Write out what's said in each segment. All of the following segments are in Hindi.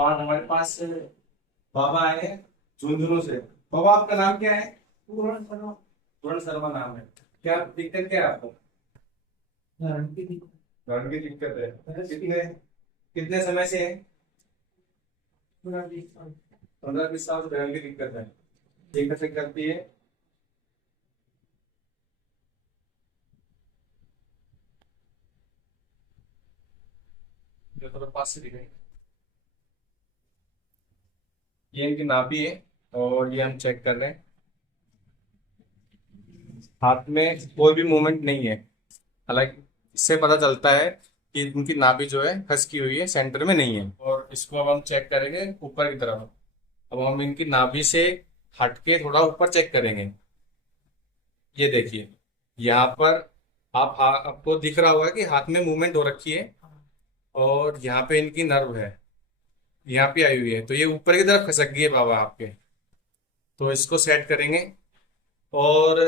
और हमारे पास बाबा आए हैं झुंझुनू से। बाबा आपका नाम क्या है? पूर्ण शर्मा। पूर्ण शर्मा नाम है। क्या दिक्कत क्या है आपको? धड़ की दिक्कत है। कितने कितने समय से है? 15-20 साल से धड़ की दिक्कत है। ये कैसे करती है? जो थोड़ा पास से दिखाई। ये इनकी नाभि है और ये हम चेक कर रहे हैं। हाथ में कोई भी मूवमेंट नहीं है। हालांकि इससे पता चलता है कि उनकी नाभि जो है फंसी हुई है, सेंटर में नहीं है। और इसको अब हम चेक करेंगे ऊपर की तरफ। अब हम इनकी नाभि से हट के थोड़ा ऊपर चेक करेंगे। ये देखिए, यहाँ पर आपको दिख रहा होगा कि हाथ में मूवमेंट हो रखी है और यहाँ पे इनकी नर्व है, यहाँ पे आई हुई है, तो ये ऊपर की तरफ खसक गई है बाबा आपके। तो इसको सेट करेंगे। और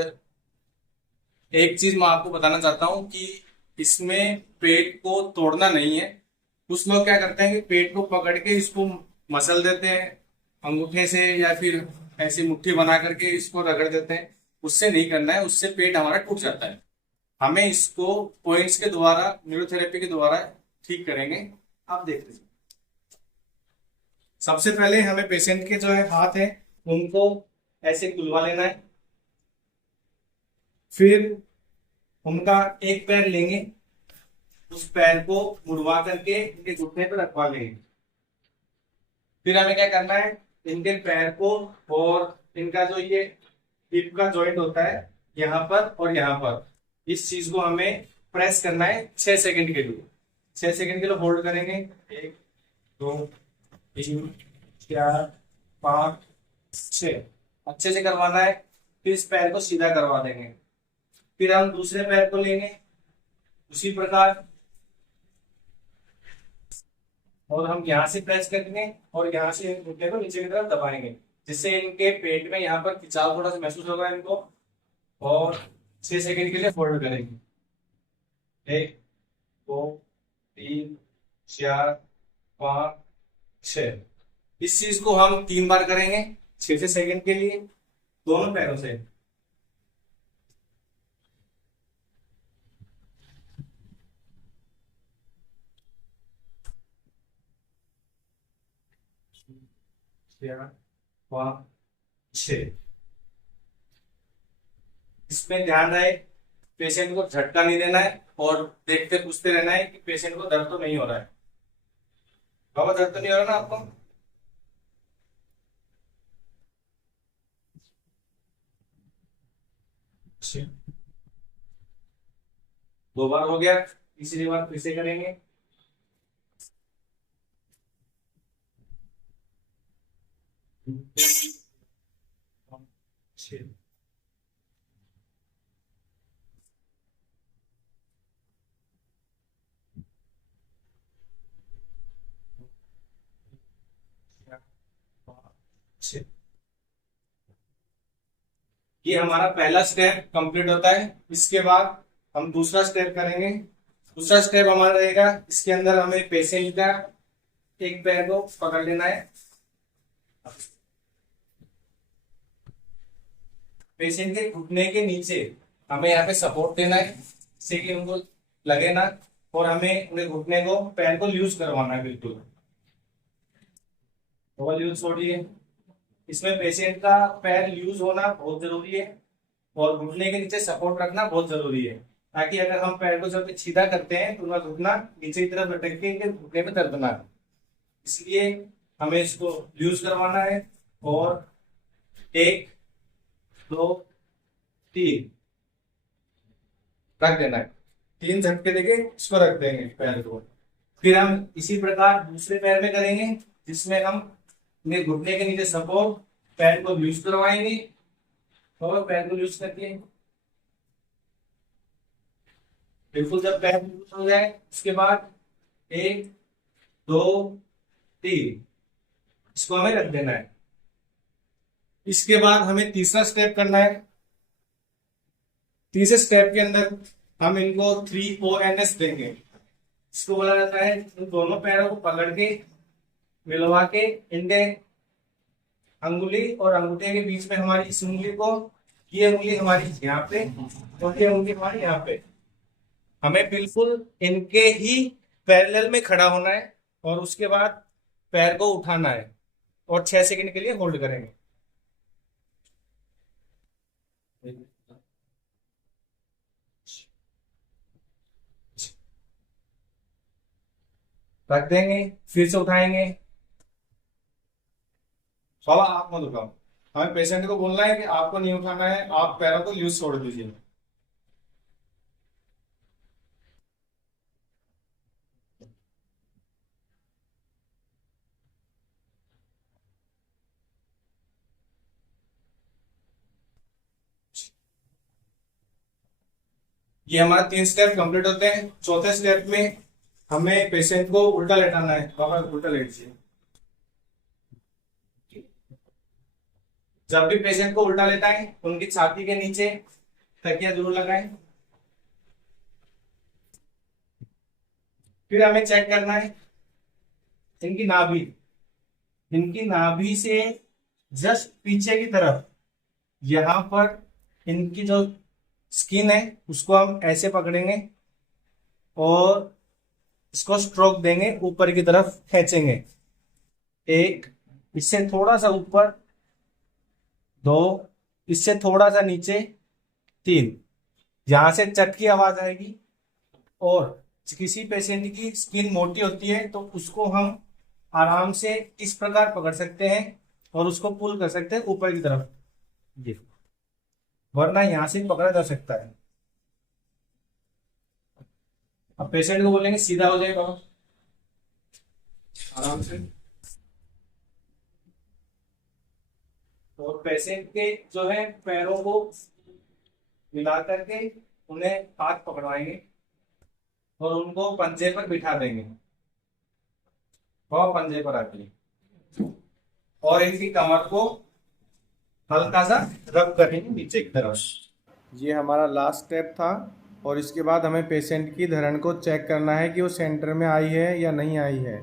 एक चीज मैं आपको बताना चाहता हूँ कि इसमें पेट को तोड़ना नहीं है। कुछ लोग क्या करते हैं कि पेट को पकड़ के इसको मसल देते हैं अंगूठे से, या फिर ऐसी मुट्ठी बना करके इसको रगड़ देते हैं। उससे नहीं करना है, उससे पेट हमारा टूट जाता है। हमें इसको पॉइंट्स के द्वारा, न्यूरोथेरेपी के द्वारा ठीक करेंगे। आप देख लीजिए। सबसे पहले हमें पेशेंट के जो है हाथ है उनको ऐसे खुलवा लेना है। फिर उनका एक पैर लेंगे, उस पैर को मुड़वा करके इनके घुटने पर रखवा लेंगे। फिर हमें क्या करना है, इनके पैर को और इनका जो ये हिप का जॉइंट होता है यहाँ पर और यहाँ पर, इस चीज को हमें प्रेस करना है 6 सेकंड के लिए। 6 सेकंड के लिए होल्ड करेंगे। 1, 2, 3, 4, 5, 6। अच्छे से करवाना है। फिर इस पैर को सीधा करवा देंगे। फिर हम दूसरे पैर को लेंगे उसी प्रकार, और हम यहाँ से प्रेस करेंगे और यहाँ से घुटने को नीचे की तरफ दबाएंगे, जिससे इनके पेट में यहाँ पर खिंचाव थोड़ा सा महसूस होगा इनको। और 6 सेकंड के लिए फोल्ड करेंगे। 1, 2, 3, 4, 5, 6। इस चीज को हम 3 बार करेंगे 6 6 सेकंड के लिए, दोनों पैरों से। चार, 5, 6। इसमें ध्यान रहे पेशेंट को झटका नहीं देना है और देखते पूछते रहना है कि पेशेंट को दर्द तो नहीं हो रहा है। बाबा दर्द तो नहीं हो रहा ना आपको? अच्छा। 2 बार हो गया, तीसरी बार फिर से करेंगे। छः। छः। ये हमारा पहला स्टेप कंप्लीट होता है। इसके बाद हम दूसरा स्टेप करेंगे। दूसरा स्टेप हमारा रहेगा, इसके अंदर हमें पेशेंट का एक पैर को पकड़ लेना है। पेशेंट के घुटने के नीचे हमें यहाँ पे सपोर्ट देना है, जिससे कि उनको लगे ना। और हमें उनके घुटने को, पैर को लूज करवाना है बिल्कुल। तो लूज छोड़िए। इसमें पेशेंट का पैर लूज होना बहुत जरूरी है और घुटने के नीचे सपोर्ट रखना बहुत जरूरी है, ताकि अगर हम पैर को जब सीधा करते हैं तो उनका घुटना नीचे की तरफ लटक के इनके घुटने में दर्द ना हो। इसलिए हमें इसको लूज करवाना है। और 1, 2, 3 रख देना है। 3 झटके देके इसको रख देंगे पैर को। फिर हम इसी प्रकार दूसरे पैर में करेंगे, जिसमें हम अपने घुटने के नीचे सपोर्ट, पैर को लूज करवाएंगे। और पैर को लूज करके बिल्कुल जब पैर लूज हो जाए, उसके बाद 1, 2, 3 इसको हमें रख देना है। इसके बाद हमें तीसरा स्टेप करना है। तीसरे स्टेप के अंदर हम इनको 3 ONS देंगे। इसको बोला जाता है इन दोनों पैरों को पकड़ के मिलवा के इनके अंगुली और अंगूठे के बीच में हमारी इस उंगली को, ये उंगली हमारी यहाँ पे और ये उंगली हमारी यहाँ पे, हमें बिल्कुल इनके ही पैरेलल में खड़ा होना है और उसके बाद पैर को उठाना है और 6 सेकंड के लिए होल्ड करेंगे। रख देंगे, फिर से उठाएंगे। बाबा आप मत उठाओ, हमें पेशेंट को बोलना है कि आपको नहीं उठाना है, आप पैरों को लूज छोड़ दीजिए। ये हमारा 3 स्टेप कंप्लीट होते हैं। चौथे स्टेप में हमें पेशेंट को उल्टा लेटाना है। बाबा उल्टा लेट दीजिए। जब भी पेशेंट को उल्टा लेटाएं, उनकी छाती के नीचे तकिया जरूर लगाएं। फिर हमें चेक करना है इनकी नाभि, इनकी नाभि से जस्ट पीछे की तरफ, यहां पर इनकी जो स्किन है उसको हम ऐसे पकड़ेंगे और इसको स्ट्रोक देंगे, ऊपर की तरफ खींचेंगे। एक, इससे थोड़ा सा ऊपर, 2, इससे थोड़ा सा नीचे, 3। यहां से चट की आवाज आएगी। और किसी पेशेंट की स्किन मोटी होती है तो उसको हम आराम से इस प्रकार पकड़ सकते हैं और उसको पुल कर सकते हैं ऊपर की तरफ, ये, वरना यहां से पकड़ा जा सकता है। अब पेशेंट को बोलेंगे सीधा हो जाएगा आराम से, और पेशेंट के जो है पैरों को मिला करके उन्हें हाथ पकड़वाएंगे और उनको पंजे पर बिठा देंगे, वह पंजे पर आके, और इनकी कमर को हल्का सा रब करेंगे नीचे की तरफ। ये हमारा लास्ट स्टेप था और इसके बाद हमें पेशेंट की धड़न को चेक करना है कि वो सेंटर में आई है या नहीं आई है।